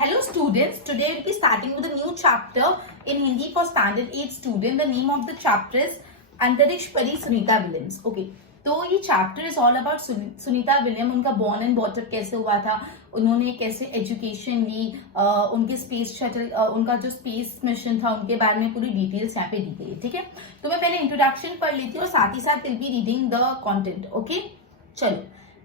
Hello students, today we'll be starting with a new chapter in Hindi for standard 8 student. The name of the chapter is अंतरिक्ष परी Sunita Williams. Okay, तो ये chapter is all about Sunita William. उनका born and brought up कैसे हुआ था, उन्होंने कैसे एजुकेशन ली, उनके स्पेस शटल, उनका जो स्पेस मिशन था उनके बारे में पूरी डिटेल्स यहाँ पे दी गई है. ठीक है, तो मैं पहले इंट्रोडक्शन पढ़ लेती हूँ और साथ ही साथ will be reading the content. Okay, चलो.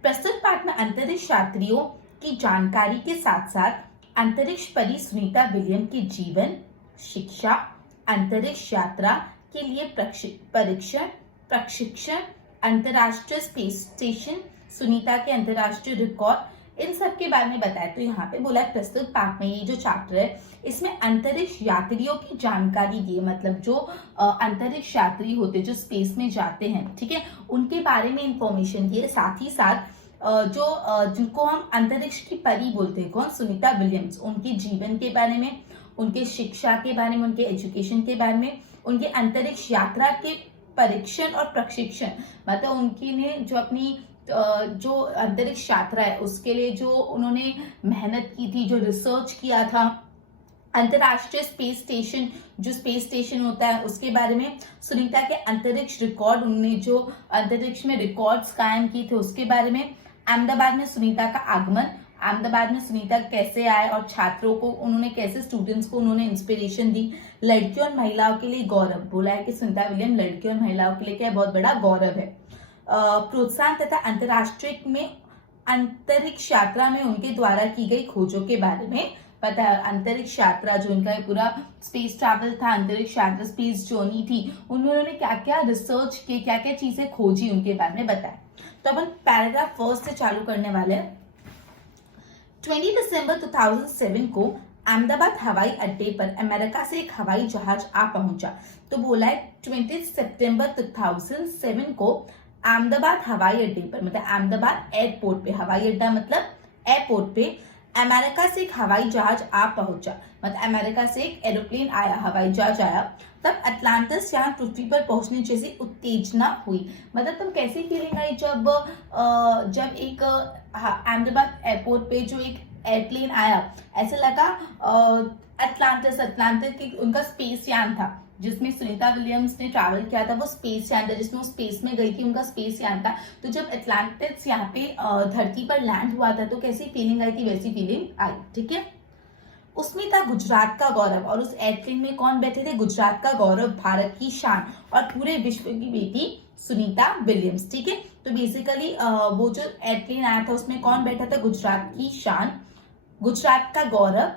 प्रस्तुत पाठ में अंतरिक्ष यात्रियों की जानकारी के साथ साथ अंतरिक्ष परी सुनीता विलियम के जीवन, शिक्षा, अंतरिक्ष यात्रा के लिए प्रशिक्षण, अंतरराष्ट्रीय स्पेस स्टेशन, सुनीता के अंतरराष्ट्रीय रिकॉर्ड, इन सब के बारे में बताया. तो यहाँ पे बोला प्रस्तुत पाठ में ये जो चैप्टर है इसमें अंतरिक्ष यात्रियों की जानकारी दी है. मतलब जो अंतरिक्ष यात्री होते जो स्पेस में जाते हैं, ठीक है, उनके बारे में इंफॉर्मेशन दी है. साथ ही साथ जिनको हम अंतरिक्ष की परी बोलते हैं, कौन, सुनीता विलियम्स, उनके जीवन के बारे में, उनके शिक्षा के बारे में, उनके एजुकेशन के बारे में, उनके अंतरिक्ष यात्रा के परीक्षण और प्रशिक्षण, मतलब उनकी ने जो अपनी जो अंतरिक्ष यात्रा है उसके लिए जो उन्होंने मेहनत की थी, जो रिसर्च किया था, अंतरराष्ट्रीय स्पेस स्टेशन, जो स्पेस स्टेशन होता है उसके बारे में, सुनीता के अंतरिक्ष रिकॉर्ड, उन्होंने जो अंतरिक्ष में रिकॉर्ड्स कायम किए थे उसके बारे में, अहमदाबाद में सुनीता का आगमन, अहमदाबाद में सुनीता कैसे आए और छात्रों को उन्होंने कैसे, स्टूडेंट्स को उन्होंने इंस्पिरेशन दी, लड़कियों और महिलाओं के लिए गौरव, बोला है कि सुनीता विलियम लड़कियों और महिलाओं के लिए क्या बहुत बड़ा गौरव है. प्रोत्साहन तथा अंतरराष्ट्रीय में अंतरिक्ष यात्रा में उनके द्वारा की गई खोजों के बारे में पता है. अंतरिक्ष यात्रा जो उनका पूरा स्पेस ट्रैवल था, अंतरिक्ष यात्रा स्पेस जर्नी थी, उन्होंने क्या क्या रिसर्च किए, क्या क्या चीजें खोजी, उनके बारे में बताया. तो अपन पैराग्राफ फर्स्ट से चालू करने वाले हैं. 20 दिसंबर 2007 को अहमदाबाद हवाई अड्डे पर अमेरिका से एक हवाई जहाज आ पहुंचा. तो बोला है 20 सितंबर 2007 को अहमदाबाद हवाई अड्डे पर, मतलब अहमदाबाद एयरपोर्ट पे, हवाई अड्डा मतलब एयरपोर्ट पे अमेरिका से एक हवाई जहाज आ पहुंचा. मतलब अमेरिका से एक एरोप्लेन आया, हवाई जहाज आया. तब अटलांटिस यहाँ पृथ्वी पर पहुंचने जैसी उत्तेजना हुई. मतलब तुम कैसी फीलिंग आई जब एक अहमदाबाद एयरपोर्ट पे जो एक एयरप्लेन आया, ऐसे लगा अटलांटिस की उनका स्पेस यान था जिसमें सुनीता विलियम्स ने ट्रैवल किया था, वो स्पेस यान था जिसमें वो स्पेस में गई थी, उनका स्पेस यान था. तो जब अटलांटिस यहाँ पे धरती पर लैंड हुआ था तो कैसी फीलिंग आई थी, वैसी फीलिंग आई. ठीक है, उसमें था गुजरात का गौरव, और उस एयरप्लेन में कौन बैठे थे, गुजरात का गौरव, भारत की शान और पूरे विश्व की बेटी सुनीता विलियम्स. ठीक है, तो बेसिकली वो जो एयरप्लेन आया था उसमें कौन बैठा था, गुजरात की शान, गुजरात का गौरव,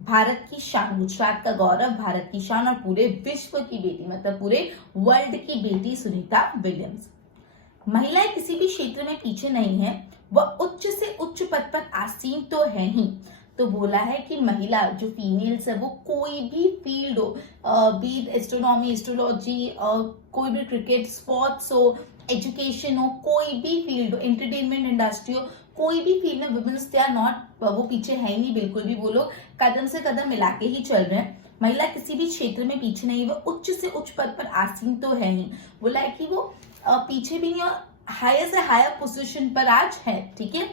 भारत की शान, गुजरात का गौरव, भारत की शान और पूरे विश्व की बेटी, मतलब पूरे वर्ल्ड की बेटी सुनीता विलियम्स. महिलाएं किसी भी क्षेत्र में पीछे नहीं है, वह उच्च से उच्च पद पर आसीन तो है ही. तो बोला है कि महिला जो फीमेल्स है वो कोई भी फील्ड हो, बी एस्ट्रोनॉमी, एस्ट्रोलॉजी, कोई भी क्रिकेट, स्पोर्ट्स हो, एजुकेशन हो, कोई भी फील्ड हो, एंटरटेनमेंट इंडस्ट्री हो, कोई भी फील्ड में वुमेन्स दे आर नॉट, वो पीछे है ही नहीं बिल्कुल भी. वो लोग कदम से कदम मिला के ही चल रहे हैं. महिला किसी भी क्षेत्र में पीछे नहीं, वो उच्च से उच्च पद पर आसीन तो है ही. बोला है कि वो पीछे भी नहीं और हायर से हायर पोजीशन पर आज है. ठीक है,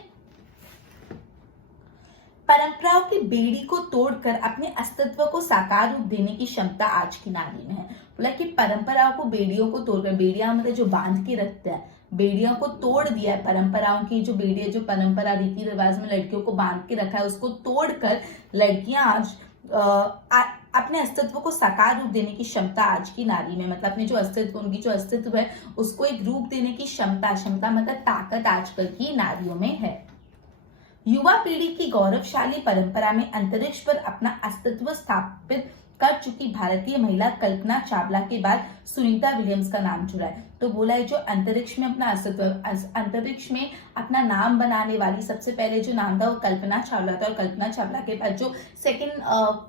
परंपराओं की बेड़ी को तोड़कर अपने अस्तित्व को साकार रूप देने की क्षमता आज की नारी में है. बोला कि परंपराओं को, बेड़ियों को तोड़कर, बेड़ियां मतलब जो बांध के रखते हैं, बेड़ियों को तोड़ दिया है. परंपराओं की जो बेड़ियां, जो परंपरा रीति रिवाज में लड़कियों को बांध के रखा है, उसको तोड़कर लड़कियां आज अपने अस्तित्व को साकार रूप देने की क्षमता आज की नारी में, मतलब अपने जो अस्तित्व, उनकी जो अस्तित्व है उसको एक रूप देने की क्षमता मतलब ताकत आजकल की नारियों में है. युवा पीढ़ी की गौरवशाली परंपरा में अंतरिक्ष पर अपना अस्तित्व स्थापित कर चुकी भारतीय महिला कल्पना चावला के बाद सुनीता विलियम्स का नाम जुड़ा है. तो बोला है जो अंतरिक्ष में अपना अस्तित्व, अंतरिक्ष में अपना नाम बनाने वाली सबसे पहले जो नाम था वो कल्पना चावला था, और कल्पना चावला के बाद जो सेकंड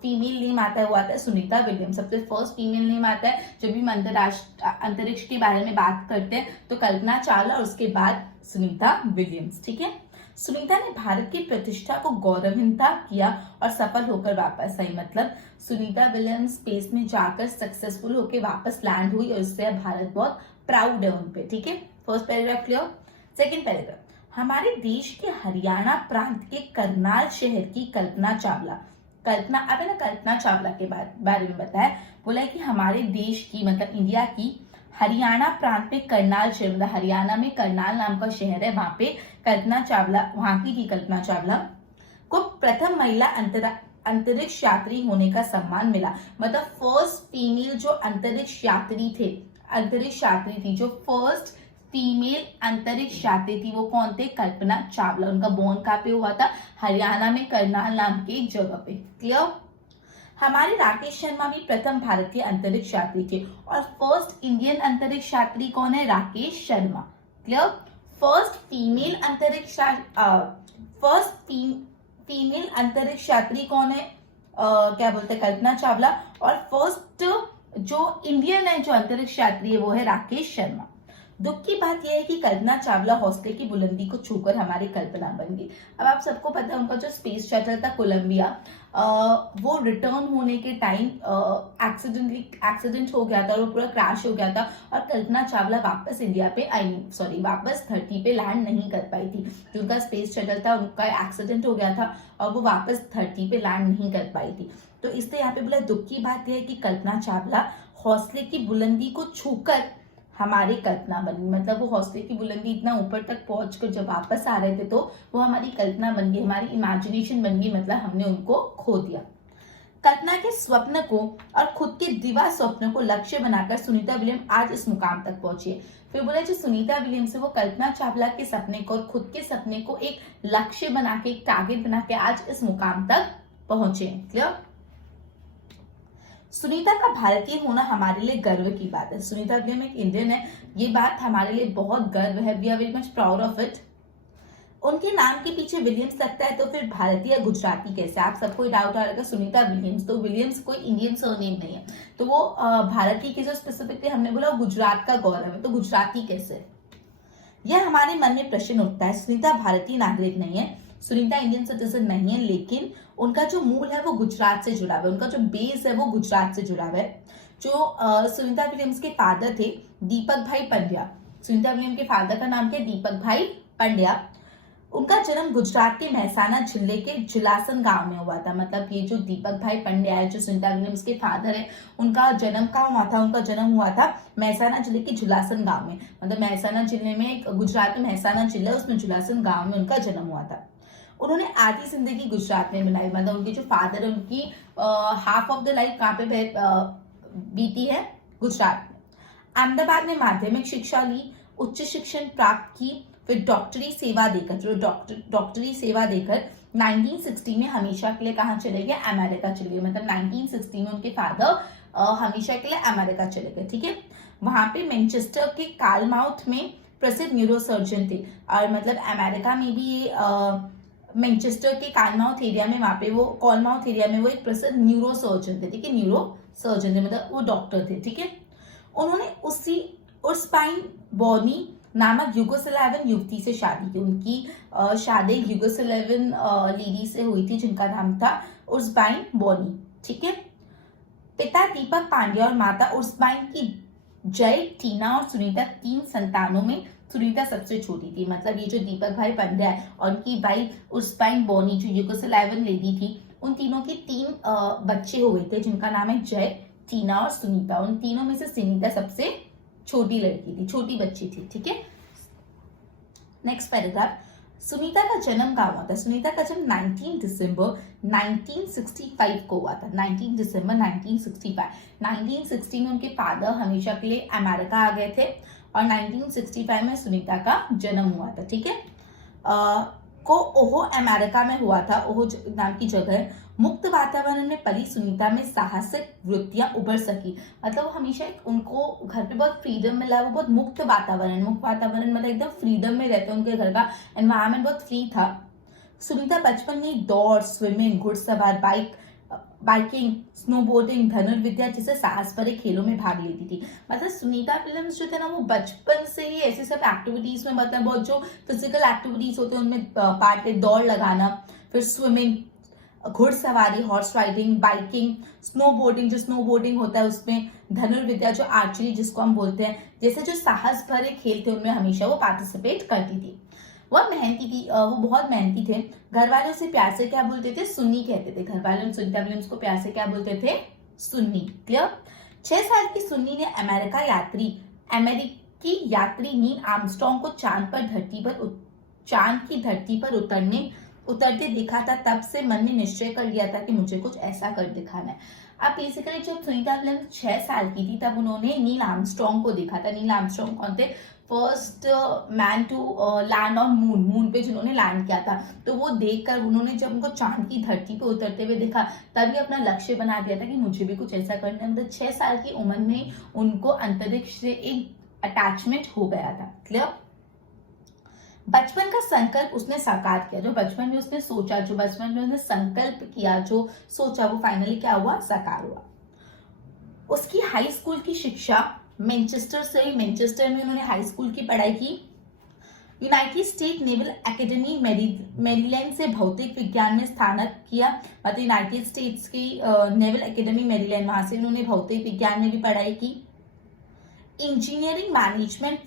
फीमेल नेम आता है वो आता है सुनीता विलियम्स. सबसे फर्स्ट फीमेल नेम आता है जब भी हम अंतरिक्ष के बारे में बात करते हैं तो कल्पना चावला और उसके बाद सुनीता विलियम्स. ठीक है, सुनीता ने भारत की प्रतिष्ठा को गौरवान्वित किया और सफल होकर वापस आई. मतलब सुनीता विलियम्स स्पेस में जाकर सक्सेसफुल होकर वापस लैंड हुई और इससे भारत बहुत प्राउड है उन पे. ठीक है, first paragraph clear. Second paragraph, हमारे देश के हरियाणा प्रांत के करनाल शहर की कल्पना चावला कल्पना, अब है ना कल्पना चावला के बारे में बताया, बोला है कि हमारे देश की मतलब इंडिया की हरियाणा प्रांत में करनाल शहर, मतलब हरियाणा में करनाल नाम का शहर है, वहां पे कल्पना चावला, वहां की थी कल्पना चावला को प्रथम महिला अंतरिक्ष यात्री होने का सम्मान मिला। मतलब फर्स्ट फीमेल जो अंतरिक्ष यात्री थी, जो फर्स्ट फीमेल अंतरिक्ष यात्री थी वो कौन थे? कल्पना चावला। उनका बोर्न कहाँ पे हुआ था? हरियाणा में करनाल नाम की एक जगह पे। क्लियर? हमारे राकेश शर्मा भी प्रथम भारतीय अंतरिक्ष यात्री थे। और फर्स्ट इंडियन अंतरिक्ष यात्री कौन है? Rakesh Sharma. Clear? First female अंतरिक्ष यात्री कौन है? क्या बोलते हैं? कल्पना चावला। और फर्स्ट जो इंडियन है जो अंतरिक्ष यात्री है वो है राकेश शर्मा। दुख की बात यह है कि कल्पना चावला हौसले की बुलंदी को छूकर हमारी कल्पना बन गई। अब आप सबको पता है उनका जो स्पेस शटल था कोलंबिया, वो रिटर्न होने के टाइम एक्सीडेंट हो गया था और वो पूरा क्रैश हो गया था और कल्पना चावला वापस इंडिया पे वापस धरती पे लैंड नहीं कर पाई थी। जो उनका स्पेस शटल था उनका एक्सीडेंट हो गया था और वो वापस धरती पे लैंड नहीं कर पाई थी। तो इसलिए यहाँ पे बोला दुख की बात यह है कि कल्पना चावला हौसले की बुलंदी को छूकर हमारी कल्पना बनी। मतलब वो हौसले की बुलंदी इतना ऊपर तक पहुंचकर जब वापस आ रहे थे तो वो हमारी कल्पना बन गई, हमारी इमेजिनेशन बन गई, मतलब हमने उनको खो दिया। कल्पना के स्वप्न को और खुद के दिवा स्वप्न को लक्ष्य बनाकर सुनीता विलियम आज इस मुकाम तक पहुंची है। फिर बोला जो सुनीता विलियम्स है वो कल्पना चावला के सपने को और खुद के सपने को एक लक्ष्य बना के, एक टारगेट बना के आज इस मुकाम तक पहुंचे। क्लियर? सुनीता का भारतीय होना हमारे लिए गर्व की बात है। सुनीता विलियम एक इंडियन है, ये बात हमारे लिए बहुत गर्व है। We are very much proud of it. उनके नाम के पीछे विलियम्स लगता है तो फिर भारतीय गुजराती कैसे? आप सबको डाउट आ रहा है सुनीता विलियम्स, तो विलियम्स कोई इंडियन सरनेम नहीं है, तो वो भारतीय की जो स्पेसिफिकली हमने बोला गुजरात का गौरव है, तो गुजराती कैसे? यह हमारे मन में प्रश्न उठता है। सुनीता भारतीय नागरिक नहीं है, सुनीता इंडियन सिटीजन नहीं है, लेकिन उनका जो मूल है वो गुजरात से जुड़ा हुआ है, उनका जो बेस है वो गुजरात से जुड़ा हुआ है। जो सुनीता विलियम्स के फादर थे दीपक भाई पंड्या, सुनीता विलियम के फादर का नाम क्या? दीपक भाई पंड्या। उनका जन्म गुजरात के मेहसाना जिले के जुलासन गांव में हुआ था। मतलब ये जो दीपक भाई पंड्या है जो सुनीता विलियम्स के फादर है, उनका जन्म कहाँ हुआ था? उनका जन्म हुआ था मेहसाना जिले के जुलासन गांव में। मतलब मेहसाना जिले में, गुजरात में मेहसाना जिला है, उसमें जुलासन गांव में उनका जन्म हुआ था। उन्होंने आधी जिंदगी गुजरात में बनाई। मतलब उनके जो फादर है उनकी हाफ ऑफ द लाइफ कहाँ पे बीती है? गुजरात में। अहमदाबाद में माध्यमिक शिक्षा ली, उच्च शिक्षण प्राप्त की, फिर डॉक्टरी सेवा देकर 1960 में हमेशा के लिए कहाँ चले गए? अमेरिका चले गए। मतलब 1960 में उनके फादर हमेशा के लिए अमेरिका चले गए। ठीक है? वहां पे मैनचेस्टर के कालमाउथ में प्रसिद्ध न्यूरोसर्जन थे। और मतलब अमेरिका में भी ये मैनचेस्टर के कॉलमाउथ एरिया में, वहां पे वो कॉलमाउथ एरिया में वो एक प्रसिद्ध न्यूरोसर्जन थे। ठीक है? न्यूरोसर्जन थे, मतलब वो डॉक्टर थे। ठीक है? उन्होंने उर्सपाइन बॉनी नामक यूगोस्लावियन युवती से शादी की। उनकी शादी यूगोस्लावियन लेडी से हुई थी जिनका नाम था उर्सपाइन बॉनी। ठीक है? पिता दीपक पांड्या और माता उर्सपाइन की जय, टीना और सुनीता 3 संतानों में सुनीता सबसे छोटी थी। मतलब ये जो दीपक भाई पंड्या है और उनकी भाई उर्सपाइन बॉनी जो यूगोस्लावियन लेडी थी, उन तीनों की 3 बच्चे हुए थे जिनका नाम है जय, टीना और सुनीता। उन तीनों में से सुनीता सबसे छोटी लड़की थी, छोटी बच्ची थी। ठीक है? Next paragraph. सुनीता का जन्म कहाँ हुआ था? सुनीता का जन्म 19 दिसंबर 1965 को हुआ था। 19 दिसंबर 1965। 1960 में उनके फादर हमेशा के लिए अमेरिका आ गए थे और 1965 में सुनीता का जन्म हुआ था। ठीक है? ओहो अमेरिका में हुआ था। ओहो नाम की जगह है। मुक्त वातावरण में पली सुनीता में साहसिक वृत्तियां उभर सकी। मतलब हमेशा उनको घर पे बहुत फ्रीडम मिला, वो बहुत मुक्त वातावरण मतलब एकदम फ्रीडम में रहते, उनके घर का एनवायरनमेंट बहुत फ्री था। सुनीता बचपन में दौड़, स्विमिंग, घुड़सवार, बाइकिंग, स्नोबोर्डिंग, धनुर्विद्या जैसे साहस भरे खेलों में भाग लेती थी। मतलब सुनीता विलियम्स जो थे ना वो बचपन से ही ऐसे सब एक्टिविटीज में, मतलब बहुत जो फिजिकल एक्टिविटीज होते हैं उनमें पार्ट ले, दौड़ लगाना, फिर स्विमिंग, घुड़सवारी, हॉर्स राइडिंग, बाइकिंग, स्नोबोर्डिंग, जो स्नोबोर्डिंग होता है उसमें, धनुर्विद्या जो आर्चरी जिसको हम बोलते हैं, जैसे जो साहस भरे खेल थे उनमें हमेशा वो पार्टिसिपेट करती थी। वह मेहनती थी, वो बहुत मेहनती थे। घर वाले उसे प्यार से क्या बोलते थे? सुन्नी कहते थे। घर वाले सुनीता विलियम्स को प्यार से क्या बोलते थे? सुन्नी। क्लियर? 6 साल की सुन्नी ने अमेरिकी यात्री नील आर्मस्ट्रांग को चांद की धरती पर उतरते देखा था। तब से मन ने निश्चय कर लिया था कि मुझे कुछ ऐसा कर दिखाना है। अब बेसिकली जब सुनीता विलियम्स 6 साल की थी तब उन्होंने नील आर्मस्ट्रांग को देखा था। नील आर्मस्ट्रांग कौन थे? First man to land on moon पे जिन्होंने लैंड किया था। तो वो देखकर उन्होंने जब उनको चांद की धरती पे उतरते हुए देखा तभी अपना लक्ष्य बना दिया था कि मुझे भी कुछ ऐसा करना है। मतलब 6 साल की उम्र में उनको अंतरिक्ष से एक अटैचमेंट हो गया था। क्लियर? बचपन का संकल्प उसने साकार किया। जो बचपन में उसने सोचा, जो बचपन में उसने संकल्प किया, जो सोचा, वो फाइनली क्या हुआ? साकार हुआ। उसकी हाई स्कूल की शिक्षा मैनचेस्टर में उन्होंने हाई स्कूल की पढ़ाई की। United State naval academy Maryland से भौतिक विज्ञान में स्नातक किया। मतलब यूनाइटेड स्टेट्स की नेवल एकेडमी मेरीलैंड, वहां से उन्होंने भौतिक विज्ञान में भी पढ़ाई की। Engineering management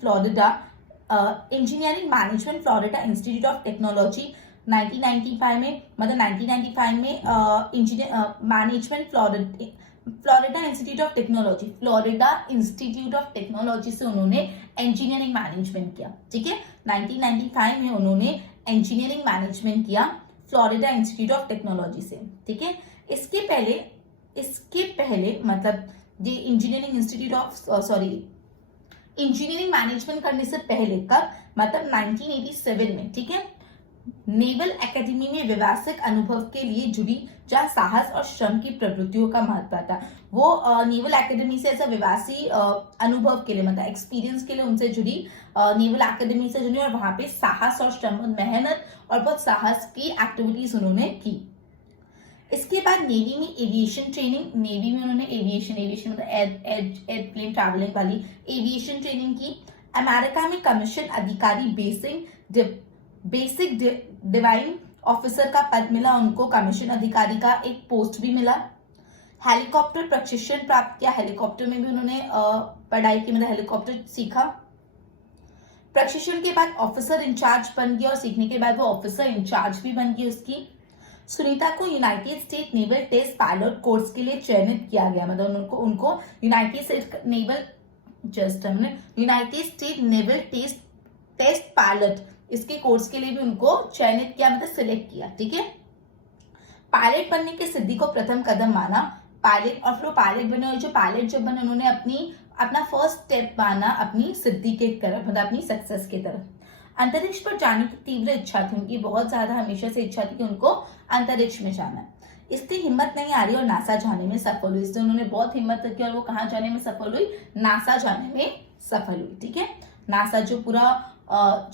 Florida institute of technology 1995 में, मतलब 1995 में फ्लोरिडा इंस्टीट्यूट ऑफ टेक्नोलॉजी से उन्होंने इंजीनियरिंग मैनेजमेंट किया। ठीक है, 1995 में उन्होंने इंजीनियरिंग मैनेजमेंट किया फ्लोरिडा इंस्टीट्यूट ऑफ टेक्नोलॉजी से। ठीक है, इसके पहले मतलब ये इंजीनियरिंग मैनेजमेंट करने से पहले कब? मतलब 1987 में। ठीक है, नेवल एकेडमी में व्यवसायिक अनुभव के लिए जुड़ी, जहां साहस और श्रम की प्रवृत्तियों का महत्व था। वो नेवल एकेडमी से ऐसा व्यवसायी अनुभव के लिए, मतलब एक्सपीरियंस के लिए उनसे जुड़ी, नेवल एकेडमी से जुड़ी, और वहां पे साहस और श्रम, मेहनत और बहुत साहस की एक्टिविटीज उन्होंने की। इसके बाद नेवी में एविएशन ट्रेनिंग, नेवी में उन्होंने एविएशन मतलब एयरप्लेन ट्रैवलिंग वाली एविएशन ट्रेनिंग की। अमेरिका में कमीशन अधिकारी बेसिक डिवाइन ऑफिसर का पद मिला उनको, कमीशन अधिकारी का एक पोस्ट भी मिला। हेलीकॉप्टर प्रशिक्षण प्राप्त किया, हेलीकॉप्टर में भी उन्होंने पढ़ाई की, मतलब हेलीकॉप्टर सीखा। प्रशिक्षण के बाद ऑफिसर इंचार्ज बन गया और सीखने के बाद वो ऑफिसर इंचार्ज भी बन गई उसकी। सुनीता को United State naval test pilot course के लिए चयनित किया गया, मतलब उनको United State naval test pilot इसके कोर्स के लिए भी उनको चयनित किया, मतलब सिलेक्ट किया। ठीक है, पायलट बनने की सिद्धि को प्रथम कदम माना। पायलट, और फिर पायलट बने, और जो पायलट जब बने उन्होंने अपना फर्स्ट स्टेप माना अपनी सिद्धि के तरफ, मतलब अपनी सक्सेस की तरफ। अंतरिक्ष पर जाने की तीव्र इच्छा थी उनकी, बहुत ज्यादा हमेशा से इच्छा थी कि उनको अंतरिक्ष में जाना है। इसलिए हिम्मत नहीं आ रही और नासा जाने में सफल हुई। इसलिए उन्होंने बहुत हिम्मत की और वो कहाँ जाने में सफल हुई? नासा जाने में सफल हुई। ठीक है, नासा जो पूरा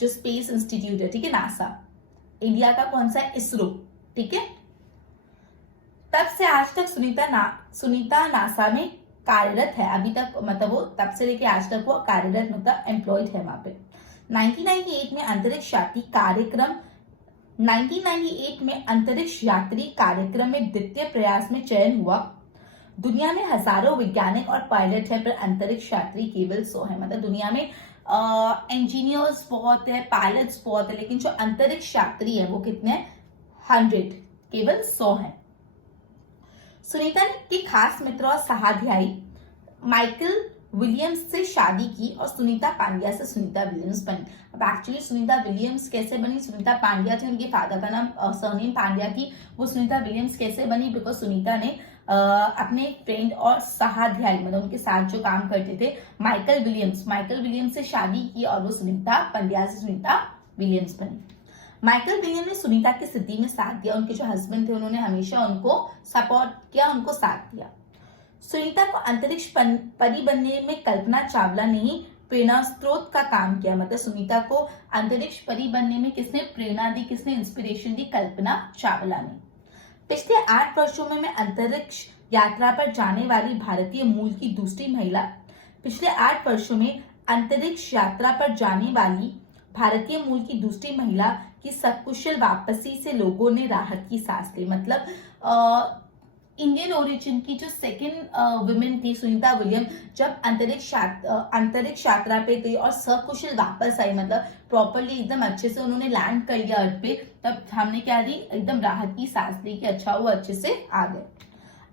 जो स्पेस इंस्टीट्यूट है, ठीक है, नासा इंडिया का कौन सा है? इसरो। ठीक है, तब से आज तक सुनीता नासा में कार्यरत है अभी तक, मतलब वो तब से लेके आज तक वो कार्यरत, मतलब एम्प्लॉयड है वहां पे। 1998 में अंतरिक्ष यात्री कार्यक्रम में द्वितीय प्रयास में चयन हुआ। दुनिया में हजारों वैज्ञानिक और पायलट है, पर अंतरिक्ष यात्री केवल 100 है। मतलब दुनिया में इंजीनियर्स बहुत है, पायलट्स बहुत है, लेकिन जो अंतरिक्ष यात्री है वो कितने? 100, केवल 100 है। सुनीता ने की खास मित्र और सहाध्यायी माइकल विलियम्स से शादी की और सुनीता पांड्या से सुनीता विलियम्स बनी। अब एक्चुअली सुनीता विलियम्स कैसे बनी? सुनीता पांड्या थी, उनके फादर का नाम सरनेम पांड्या की। वो सुनीता विलियम्स कैसे बनी? बिकॉज सुनीता ने अपने फ्रेंड और सहाध्यायी, मतलब उनके साथ जो काम करते थे, माइकल विलियम्स से शादी की और वो सुनीता पांड्या से सुनीता विलियम्स बनी। माइकल विलियम ने सुनीता की सिद्धि में साथ दिया। उनके जो हस्बैंड थे उन्होंने हमेशा उनको सपोर्ट किया, उनको साथ दिया। सुनीता को अंतरिक्ष परी बनने में कल्पना चावला ने ही प्रेरणा स्रोत का काम किया। मतलब सुनीता को अंतरिक्ष परी बनने में किसने प्रेरणा दी, किसने इंस्पिरेशन दी? कल्पना चावला ने। पिछले 8 वर्षों में अंतरिक्ष यात्रा पर जाने वाली भारतीय मूल की दूसरी महिला। पिछले 8 वर्षों में अंतरिक्ष यात्रा पर जाने वाली भारतीय मूल की दूसरी महिला की सकुशल वापसी से लोगों ने राहत की सांस ली। मतलब इंडियन ओरिजिन की जो सेकेंड वुमेन थी सुनीता विलियम, जब अंतरिक्ष यात्रा पे गई और सकुशल वापस आई, मतलब प्रॉपरली एकदम अच्छे से उन्होंने लैंड कर लिया अर्थ पे, तब हमने क्या दी, एकदम राहत की सांस ली कि अच्छा वो अच्छे से आ गए।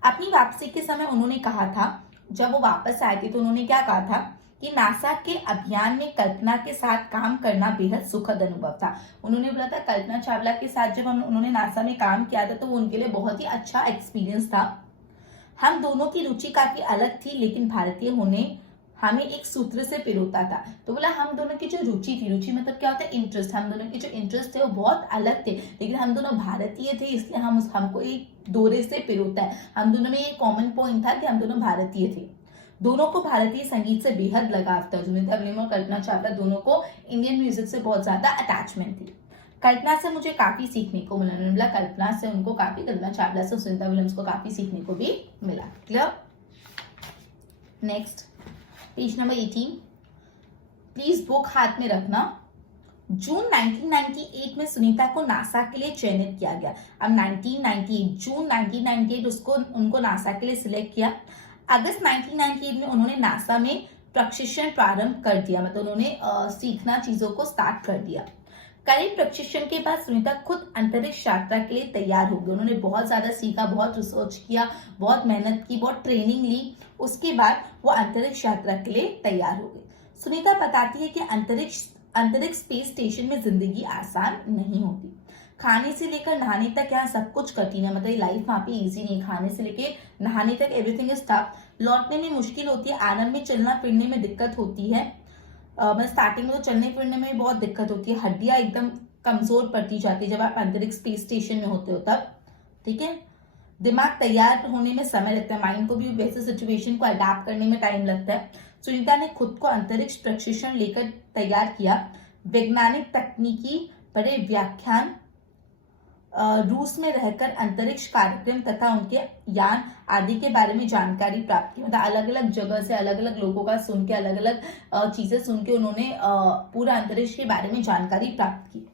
अपनी वापसी के समय उन्होंने कहा था, जब वो वापस आए थे तो उन्होंने क्या कहा था कि नासा के अभियान में कल्पना के साथ काम करना बेहद सुखद अनुभव था। उन्होंने बोला था कल्पना चावला के साथ जब उन्होंने नासा में काम किया था तो वो उनके लिए बहुत ही अच्छा एक्सपीरियंस था। हम दोनों की रुचि काफी अलग थी, लेकिन भारतीय होने हमें एक सूत्र से पिरोता था। तो बोला हम दोनों की जो रुचि थी, रुचि मतलब क्या होता है, इंटरेस्ट, हम दोनों के जो इंटरेस्ट थे वो बहुत अलग थे, लेकिन हम दोनों भारतीय थे, इसलिए हमको एक डोरे से पिरोता है। हम दोनों में ये कॉमन पॉइंट था कि हम दोनों भारतीय थे। दोनों को भारतीय संगीत से बेहद लगाव था। सुनीता विलियम और कल्पना चावला दोनों को इंडियन म्यूजिक से बहुत ज्यादा अटैचमेंट थी। कल्पना से मुझे काफी सीखने को मिला, उन्होंने बोला कल्पना से उनको काफी, कल्पना चावला से सुनीता विलियम्स को काफी सीखने को भी मिला। Clear? Next page number 18, please book हाथ में रखना। जून 1998 में सुनीता को नासा के लिए चयनित किया गया। अब 1998 जून 1998 उनको नासा के लिए सिलेक्ट किया। अगस्त 1998 में उन्होंने नासा में प्रशिक्षण प्रारंभ कर दिया, मतलब उन्होंने सीखना, चीजों को स्टार्ट कर दिया। कड़े प्रशिक्षण के बाद सुनीता खुद अंतरिक्ष यात्रा के लिए तैयार हो गई। उन्होंने बहुत ज्यादा सीखा, बहुत रिसर्च किया, बहुत मेहनत की, बहुत ट्रेनिंग ली। उसके बाद वो अंतरिक्ष यात्रा के लिए तैयार हो गई। सुनीता बताती है कि अंतरिक्ष स्पेस स्टेशन में जिंदगी आसान नहीं होती। खाने से लेकर नहाने तक यहाँ सब कुछ कठिन है, मतलब लाइफ वहाँ पे इजी नहीं। खाने से लेकर नहाने तक एवरीथिंग इज टफ। लौटने में मुश्किल होती है, आरंभ में चलना फिरने में दिक्कत होती है। मतलब स्टार्टिंग में तो चलने फिरने में बहुत दिक्कत होती है, हड्डियां एकदम कमजोर पड़ती जाती है जब आप अंतरिक्ष स्पेस स्टेशन में होते हो तब। ठीक है, दिमाग तैयार होने में समय लगता है, माइंड को भी वैसे सिचुएशन को अडाप्ट करने में टाइम लगता है। सुनीता ने खुद को अंतरिक्ष प्रशिक्षण लेकर तैयार किया। वैज्ञानिक तकनीकी बड़े व्याख्यान, रूस में रहकर अंतरिक्ष कार्यक्रम तथा उनके यान आदि के बारे में जानकारी प्राप्त की। मतलब अलग अलग जगह से अलग अलग लोगों का सुन के, अलग अलग चीजें सुन के उन्होंने पूरा अंतरिक्ष के बारे में जानकारी प्राप्त की।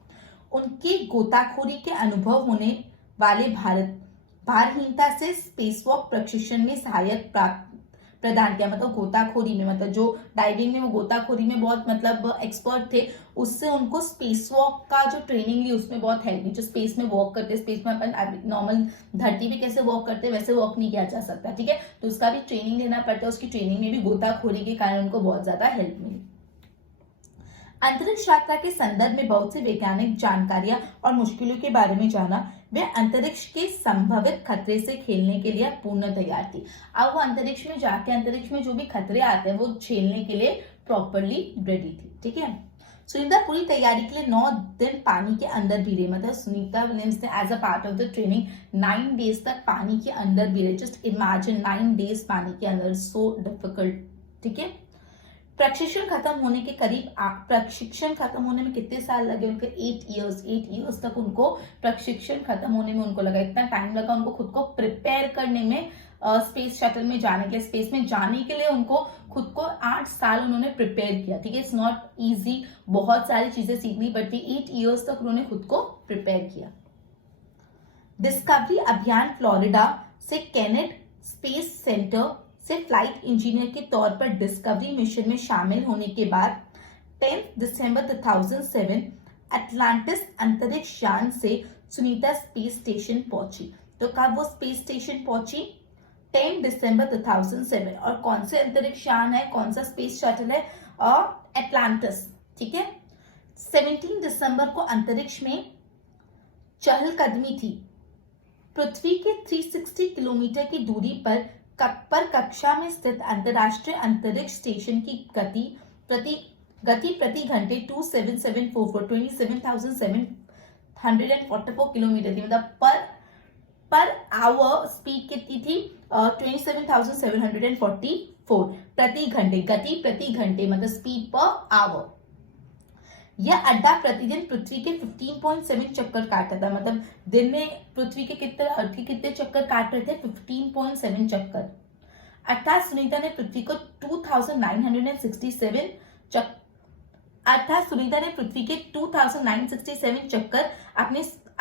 उनकी गोताखोरी के अनुभव होने वाले भारहीनता से स्पेसवॉक प्रशिक्षण में सहायक प्रदान किया। मतलब गोताखोरी में, मतलब जो डाइविंग में वो गोताखोरी में बहुत मतलब एक्सपर्ट थे, उससे उनको स्पेस वॉक का जो ट्रेनिंग ली उसमें बहुत हेल्प हुई। जो स्पेस में वॉक करते, स्पेस में अपन नॉर्मल धरती पे कैसे वॉक करते वैसे वॉक नहीं किया जा सकता, ठीक है, तो उसका भी ट्रेनिंग लेना पड़ता है। उसकी ट्रेनिंग में भी गोताखोरी के कारण उनको बहुत ज्यादा हेल्प मिली। अंतरिक्ष यात्रा के संदर्भ में बहुत सी वैज्ञानिक जानकारियां और मुश्किलों के बारे में जाना। वे अंतरिक्ष के संभावित खतरे से खेलने के लिए पूर्ण तैयार थी। अब वो अंतरिक्ष में जाके अंतरिक्ष में जो भी खतरे आते हैं वो झेलने के लिए प्रॉपरली रेडी थी। ठीक है, सुनीता पूरी तैयारी के लिए 9 दिन पानी के अंदर भी रही। मतलब सुनीता विलियम्स ने as a part of the training 9 days तक पानी के अंदर भी रहे। जस्ट इमेजिन 9 डेज पानी के अंदर, सो डिफिकल्ट। ठीक है, प्रशिक्षण खत्म होने में कितने साल लगे उनके? 8 इयर्स तक उनको प्रशिक्षण खत्म होने में उनको लगा। इतना टाइम लगा उनको खुद को प्रिपेयर करने में, स्पेस शटल में जाने के लिए, स्पेस में जाने के लिए उनको खुद को 8 साल उन्होंने प्रिपेयर किया। ठीक है, इट्स नॉट इजी, बहुत सारी चीजें सीखनी पड़ती। 8 इयर्स तक उन्होंने खुद को प्रिपेयर किया। डिस्कवरी अभियान फ्लोरिडा से केनेडी स्पेस सेंटर से फ्लाइट इंजीनियर के तौर पर डिस्कवरी मिशन में शामिल होने के बाद 10 दिसंबर 2007 अटलांटिस अंतरिक्ष यान से सुनीता स्पेस स्टेशन पहुंची। तो कब वो स्पेस स्टेशन पहुंची? 10 दिसंबर 2007। और कौन से अंतरिक्ष यान है, कौन सा स्पेस शटल है? अटलांटिस। ठीक है, 17 दिसंबर को अंतरिक्ष में चहलकदमी थी। पृथ्वी के 360 किलोमीटर की दूरी पर कक्षा में स्थित अंतरराष्ट्रीय अंतरिक्ष स्टेशन की गति प्रति घंटे 27,744 किलोमीटर थी। मतलब पर आवर स्पीड कितनी थी? 27,744 प्रति घंटे। गति प्रति घंटे मतलब स्पीड पर आवर। यह अड्डा प्रतिदिन पृथ्वी के 15.7 चक्कर काटता था। मतलब दिन में पृथ्वी के कितने चक्कर काट रहे थे? 15.7 चक्कर। अर्थात सुनीता ने पृथ्वी के 2967 चक्कर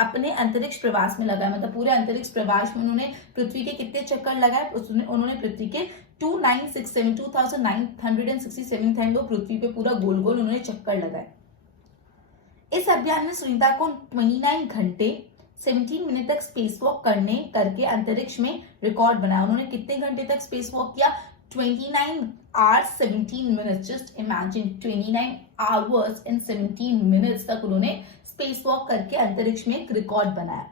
अपने अंतरिक्ष प्रवास में लगाए, मतलब पूरे अंतरिक्ष प्रवास में उन्होंने पृथ्वी के कितने चक्कर लगाए, उन्होंने पृथ्वी के 2967 टाइम वो पृथ्वी पे पूरा गोल गोल उन्होंने चक्कर लगाए। इस अभियान में सुनीता को 29 घंटे 17 मिनट तक स्पेस वॉक करके अंतरिक्ष में रिकॉर्ड बनाया। उन्होंने कितने घंटे तक स्पेस वॉक किया? 29 hours 17 minutes। Just imagine 29 hours and 17 minutes तक उन्होंने स्पेस वॉक करके अंतरिक्ष में एक रिकॉर्ड बनाया।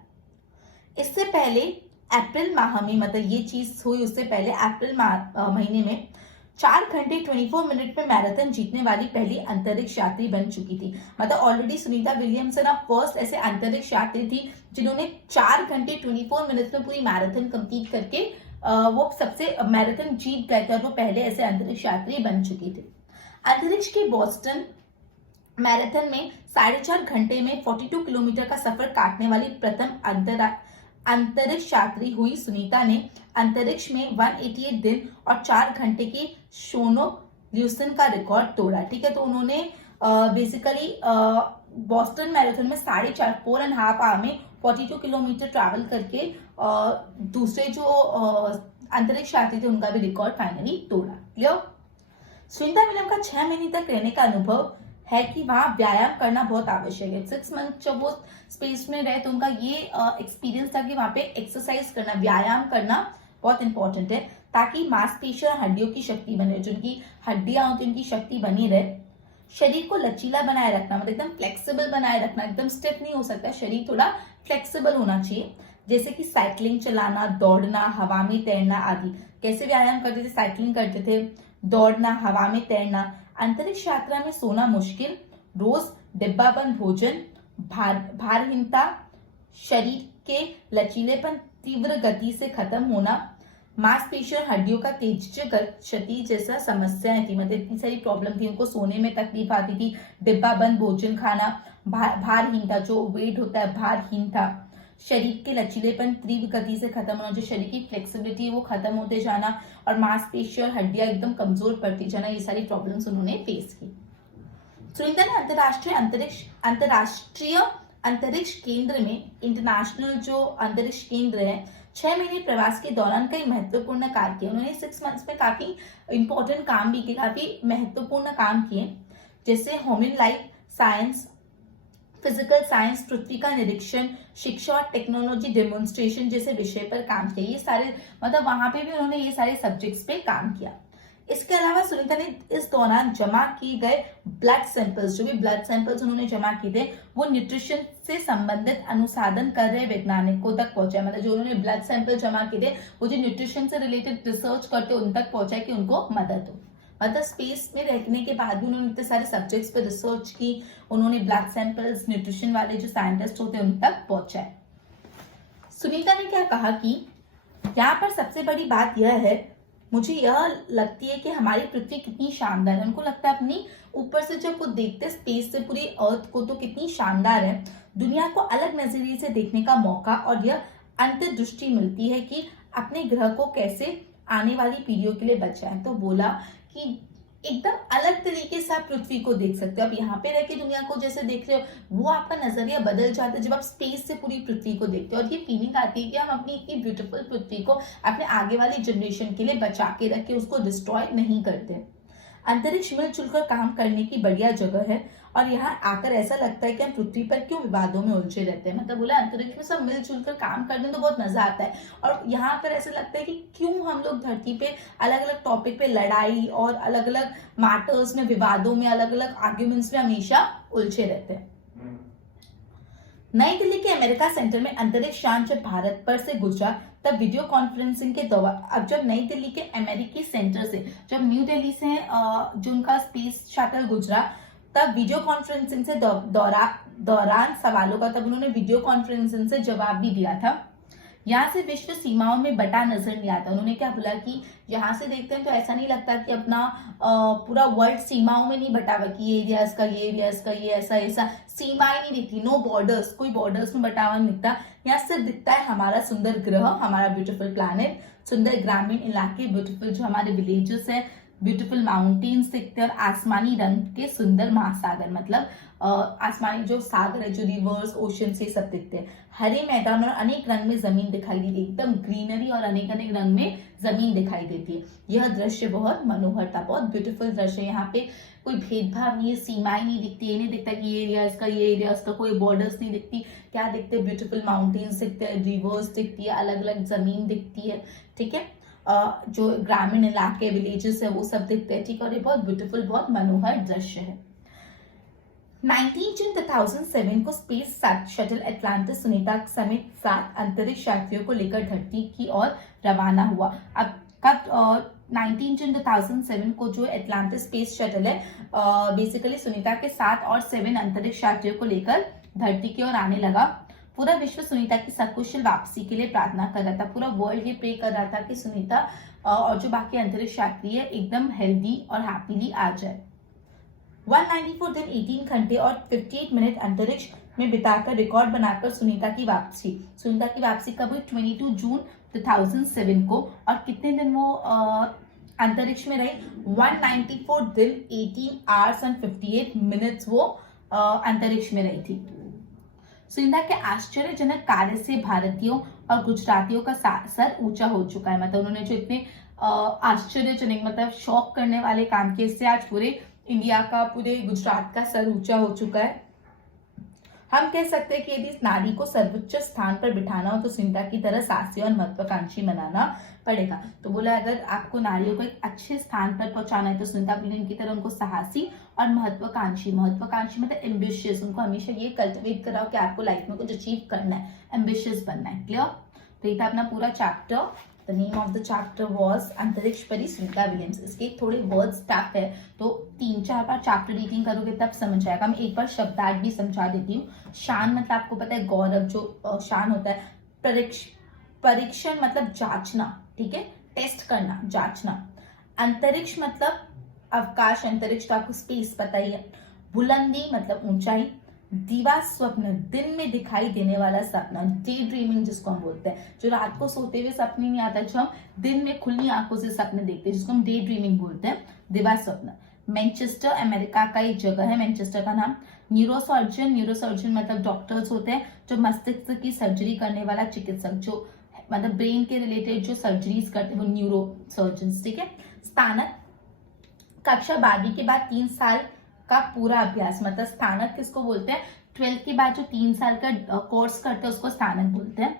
इससे पहले अप्रैल माह में, मतलब ये चीज हुई उससे पहले अप्रैल महीने में 4 घंटे 24 मिनट में मैराथन जीतने वाली पहली अंतरिक्ष यात्री बन चुकी थी। मतलब ऑलरेडी सुनीता विलियम्सन अब फर्स्ट ऐसे अंतरिक्ष यात्री थी जिन्होंने 4 घंटे 24 मिनट में पूरी मैराथन कंप्लीट करके वो सबसे मैराथन जीत गए थे और वो पहले ऐसे अंतरिक्ष यात्री बन चुकी थी। अंतरिक्ष की बोस्टन मैराथन में 4.5 घंटे में 42 किलोमीटर का सफर काटने वाली प्रथम अंतरिक्ष यात्री हुई। सुनीता ने अंतरिक्ष में 188 दिन और 4 घंटे की सोनो-ल्यूसन का रिकॉर्ड तोड़ा। ठीक है, तो उन्होंने बेसिकली बोस्टन मैराथन में 4.5 आवर में 42 किलोमीटर ट्रैवल करके दूसरे जो अंतरिक्ष यात्री थे उनका भी रिकॉर्ड फाइनली तोड़ा। क्लियर? सुनीता विलियम का 6 महीने तक रहने का अनुभव है कि वहां व्यायाम करना बहुत आवश्यक है। 6 मंथ जब वो स्पेस में रहे तो उनका ये एक्सपीरियंस था कि वहां पे एक्सरसाइज करना, व्यायाम करना बहुत इंपॉर्टेंट है ताकि मांसपेशियों और हड्डियों की शक्ति बने, जो उनकी हड्डियां होती है उनकी शक्ति बनी रहे। शरीर को लचीला बनाए रखना, मतलब एकदम फ्लेक्सिबल बनाए रखना, एकदम स्टिफ नहीं हो सकता, शरीर थोड़ा फ्लेक्सिबल होना चाहिए। जैसे कि साइकिलिंग चलाना, दौड़ना, हवा में तैरना आदि। कैसे व्यायाम करते थे? साइकिलिंग करते थे, दौड़ना, हवा में तैरना। अंतरिक्ष यात्रा में सोना मुश्किल, रोज डिब्बाबंद भोजन, भारहीनता, शरीर के लचीलेपन तीव्र गति से खत्म होना, मांसपेशियों और हड्डियों का तेज क्षति जैसा समस्याएं थी। मतलब इतनी सारी प्रॉब्लम थी, उनको सोने में तकलीफ आती थी, डिब्बाबंद भोजन खाना, भारहीनता, जो वेट होता है भारहीनता, शरीर के लचीलेपन तीव्र गति से खत्म होना, जो शरीर की फ्लेक्सिबिलिटी है वो खत्म होते जाना, और मांसपेशियों और हड्डियां एकदम कमजोर पड़ती जाना, ये सारी प्रॉब्लम्स उन्होंने फेस की। सुनीता ने अंतरराष्ट्रीय अंतरिक्ष केंद्र में, इंटरनेशनल जो अंतरिक्ष केंद्र है, 6 महीने प्रवास के दौरान कई महत्वपूर्ण कार्य किए। उन्होंने 6 मंथ्स में काफी इंपॉर्टेंट काम भी किए, काफी महत्वपूर्ण काम किए, जैसे human life science, physical science, पृथ्वी का निरीक्षण, शिक्षा और टेक्नोलॉजी डेमोन्स्ट्रेशन जैसे विषय पर काम किया। ये सारे, मतलब वहां पे भी उन्होंने ये सारे सब्जेक्ट्स पे काम किया। इसके अलावा सुनीता ने इस दौरान जमा किए गए ब्लड सैंपल्स, जो भी ब्लड सैंपल्स उन्होंने जमा किए थे, वो न्यूट्रिशन से संबंधित अनुसंधान कर रहे वैज्ञानिकों तक पहुंचा। मतलब जो उन्होंने ब्लड सैंपल जमा किए थे वो जो न्यूट्रिशन से रिलेटेड रिसर्च करते उन तक पहुंचा कि उनको मदद हो। मतलब स्पेस में रहने के बाद भी उन्होंने इतने सारे सब्जेक्ट्स पे रिसर्च की, उन्होंने ब्लड सैंपल्स, न्यूट्रिशन वाले जो साइंटिस्ट होते हैं उन तक पहुंचाए। सुनीता ने क्या कहा कि यहाँ पर सबसे बड़ी बात यह है, मुझे यह लगती है कि हमारी पृथ्वी कितनी शानदार है। उनको लगता है अपनी ऊपर से जब वो देखते स्पेस से पूरी अर्थ को, तो कितनी शानदार है, दुनिया को अलग नजरिए से देखने का मौका और यह अंतर्दृष्टि मिलती है कि अपने ग्रह को कैसे आने वाली पीढ़ियों के लिए बचाएं। तो बोला कि एकदम अलग तरीके से आप पृथ्वी को देख सकते हो। आप यहाँ पे रह के दुनिया को जैसे देख रहे हो वो आपका नजरिया बदल जाता है जब आप स्पेस से पूरी पृथ्वी को देखते हो, और ये फीलिंग आती है कि हम अपनी इतनी ब्यूटीफुल पृथ्वी को अपने आगे वाली जनरेशन के लिए बचा के रखे, उसको डिस्ट्रॉय नहीं करते। अंतरिक्ष मिलजुल कर काम करने की बढ़िया जगह है और यहाँ आकर ऐसा लगता है कि हम पृथ्वी पर क्यों विवादों में उलझे रहते हैं। मतलब बोला अंतरिक्ष में सब मिलजुल कर काम करने में तो बहुत मजा आता है, और यहाँ पर ऐसा लगता है कि क्यों हम लोग धरती पे अलग अलग टॉपिक पे लड़ाई और अलग अलग मैटर्स में, विवादों में, अलग अलग आर्ग्यूमेंट्स में हमेशा उलझे रहते हैं। नई दिल्ली के अमेरिका सेंटर में अंतरिक्ष यान जब भारत पर से गुजरा तब वीडियो कॉन्फ्रेंसिंग के दौरान, अब जब नई दिल्ली के अमेरिकी सेंटर से, जब न्यू दिल्ली से जो उनका स्पेस शटल गुजरा, तब वीडियो कॉन्फ्रेंसिंग से दौरान सवालों का, तब उन्होंने वीडियो कॉन्फ्रेंसिंग से जवाब भी दिया था। यहाँ से विश्व सीमाओं में बटा नजर नहीं आता। उन्होंने क्या बोला कि यहाँ से देखते हैं तो ऐसा नहीं लगता कि अपना पूरा वर्ल्ड सीमाओं में नहीं बटा हुआ कि ये एरिया इसका, ये एरिया इसका, ये ऐसा ऐसा, सीमाएं नहीं दिखती, नो बॉर्डर्स, कोई बॉर्डर्स में बटा हुआ नहीं दिखता। यहाँ सिर्फ दिखता है हमारा सुंदर ग्रह, हमारा ब्यूटीफुल प्लैनेट, सुंदर ग्रामीण इलाके, ब्यूटीफुल जो हमारे विलेजेस है, ब्यूटीफुल माउंटेन्स दिखते हैं और आसमानी रंग के सुंदर महासागर, मतलब आसमानी जो सागर है, जो रिवर्स, ओशन से सब दिखते हैं। हरे मैदान और अनेक रंग में जमीन दिखाई देती है, एकदम ग्रीनरी और अनेक अनेक रंग में जमीन दिखाई देती है। यह दृश्य बहुत मनोहर था, बहुत ब्यूटीफुल दृश्य। यहाँ पे कोई भेदभाव नहीं है, सीमाएं नहीं दिखती, ये नहीं दिखता कि ये एरिया इसका, ये एरिया इसका, कोई बॉर्डर्स नहीं दिखती। क्या दिखते हैं? ब्यूटीफुल माउंटेन्स दिखते हैं, रिवर्स दिखती है, अलग अलग जमीन दिखती है, ठीक है। जो ग्रामीण इलाके, विलेजेस है, वो सब दिखते हैं, ठीक है। और ये बहुत ब्यूटीफुल, बहुत मनोहर दृश्य है। 19 जून 2007 को स्पेस शटल एटलांटिस सुनीता समेत 7 अंतरिक्ष यात्रियों को लेकर धरती की ओर रवाना हुआ। अब कब 19 जून 2007 को जो एटलांटिस स्पेस शटल है, बेसिकली सुनीता के 7 और 7 अंतरिक्ष यात्रियों को लेकर धरती की ओर आने लगा। पूरा विश्व सुनीता की सकुशल वापसी के लिए प्रार्थना कर रहा था। पूरा वर्ल्ड ये प्रे कर रहा था कि सुनीता और जो बाकी अंतरिक्ष यात्री है एकदम हेल्दी और हैप्पीली आ जाए। 194 दिन 18 घंटे और 58 मिनट अंतरिक्ष में बिताकर रिकॉर्ड बनाकर सुनीता की वापसी कब हुई? 22 जून 2007 को। और कितने दिन वो अंतरिक्ष में रही? 194 दिन 18 आवर्स एंड 58 मिनट्स वो अंतरिक्ष में रही थी। सुनीता के आश्चर्यजनक कार्य से भारतीयों और गुजरातियों का सर ऊंचा हो चुका है। मतलब उन्होंने जो इतने आश्चर्यजनक, मतलब शॉक करने वाले काम किए, इससे आज पूरे इंडिया का, पूरे गुजरात का सर ऊंचा हो चुका है। हम कह सकते हैं कि यदि इस नारी को सर्वोच्च स्थान पर बिठाना हो तो सुनीता की तरह साहसी और महत्वाकांक्षी बनाना पड़ेगा। तो बोला अगर आपको नारियों को एक अच्छे स्थान पर पहुंचाना है तो सुनीता विलियम की तरह उनको साहसी और महत्वाकांक्षी मतलब एम्बिशियस, उनको हमेशा ये कल्टिवेट कराओ कि आपको लाइफ में कुछ अचीव करना है, एम्बिशियस बनना है। क्लियर? तो ये था अपना पूरा chapter. The name of the chapter was अंतरिक्ष परी सुनीता विलियम्स। इसके थोड़े वर्ड्स टफ है, तो 3-4 बार चैप्टर रीडिंग करोगे तब समझ आएगा। मैं एक बार शब्दार्थ भी समझा देती हूँ। शान मतलब आपको पता है गौरव, जो शान होता है। परीक्षण मतलब जांचना, ठीक है, टेस्ट करना, जांचना। अंतरिक्ष मतलब अवकाश, अंतरिक्ष तो आपको स्पेस पता ही है। बुलंदी मतलब ऊंचाई। दिवा स्वप्न, दिन में दिखाई देने वाला सपना, डे ड्रीमिंग जिसको हम बोलते हैं, जो रात को सोते हुए सपने नहीं आता, जो हम दिन में खुली आंखों से सपने देखते हैं, जिसको हम डे ड्रीमिंग बोलते हैं, दिवा स्वप्न। मैनचेस्टर अमेरिका का एक जगह है, मैनचेस्टर का नाम। न्यूरोसर्जन मतलब डॉक्टर्स होते हैं जो मस्तिष्क की सर्जरी करने वाला चिकित्सक, जो मतलब ब्रेन के रिलेटेड जो सर्जरीज करते हैं वो न्यूरोसर्जन, ठीक है। स्नातक कक्षा 12वीं के बाद 3 साल का पूरा अभ्यास, मतलब स्नातक किसको बोलते हैं? 12th के बाद जो 3 साल का कोर्स करते हैं उसको स्नातक बोलते हैं।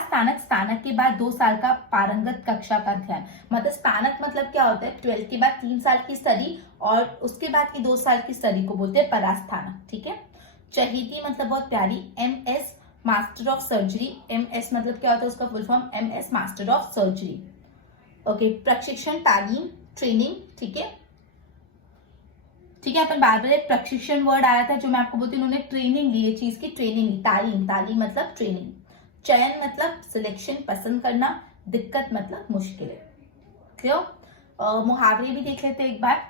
स्नातक के बाद 2 साल का पारंगत कक्षा का अध्ययन, मतलब स्नातक मतलब क्या होता है? 12th के बाद 3 साल की स्टडी और उसके बाद की 2 साल की स्टडी को बोलते हैं परास्नातक, ठीक है। चहेती मतलब बहुत प्यारी। MS master of surgery, MS मतलब क्या होता है? उसका full form MS master of surgery. Okay, प्रशिक्षण, तालीम, ट्रेनिंग, ठीक है। ठीक है, अपन बार बार एक प्रशिक्षण वर्ड आया था जो मैं आपको बोलती हूँ, उन्होंने ट्रेनिंग ली, ये चीज की ट्रेनिंग ली। तालीम मतलब ट्रेनिंग। चयन मतलब सिलेक्शन, पसंद करना। दिक्कत मतलब मुश्किलें। क्लियर? मुहावरे भी देख लेते हैं एक बार।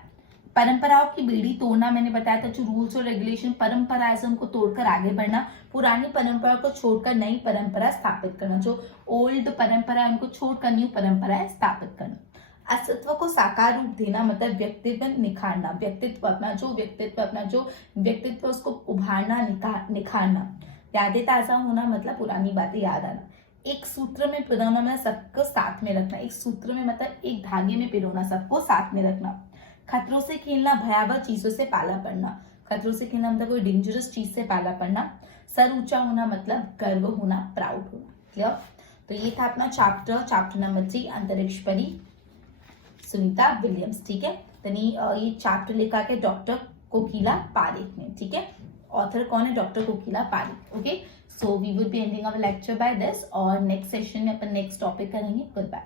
परंपराओं की बेड़ी तोड़ना, मैंने बताया था, जो रूल्स और रेगुलेशन परंपरा है उनको तोड़कर आगे बढ़ना। पुरानी परंपरा को छोड़कर नई परंपरा स्थापित करना, जो ओल्ड परंपरा है उनको छोड़कर न्यू परंपरा स्थापित करना। अस्तित्व को साकार रूप देना मतलब व्यक्तित्व निखारना, व्यक्तित्व उसको उभारना, निखारना। यादें ताजा होना मतलब पुरानी बातें याद आना। एक सूत्र में पिरोना मतलब सबको साथ में रखना, एक सूत्र में मतलब एक धागे में पिरोना, सबको साथ में रखना। खतरों से खेलना, भयावह चीजों से पाला पड़ना, खतरों से खेलना मतलब कोई डेंजरस चीज से पाला पड़ना। सर ऊंचा होना मतलब गर्व होना, प्राउड होना। क्लियर? तो ये था अपना चैप्टर नंबर 3 अंतरिक्ष परी सुनीता विलियम्स, ठीक है। ये चैप्टर लिखा के डॉक्टर कोकिला पारेख ने, ठीक है। ऑथर कौन है? Doctor Kokila Parekh. Okay, so we will be ending our lecture by this, और नेक्स्ट सेशन में अपन नेक्स्ट टॉपिक करेंगे। Good bye.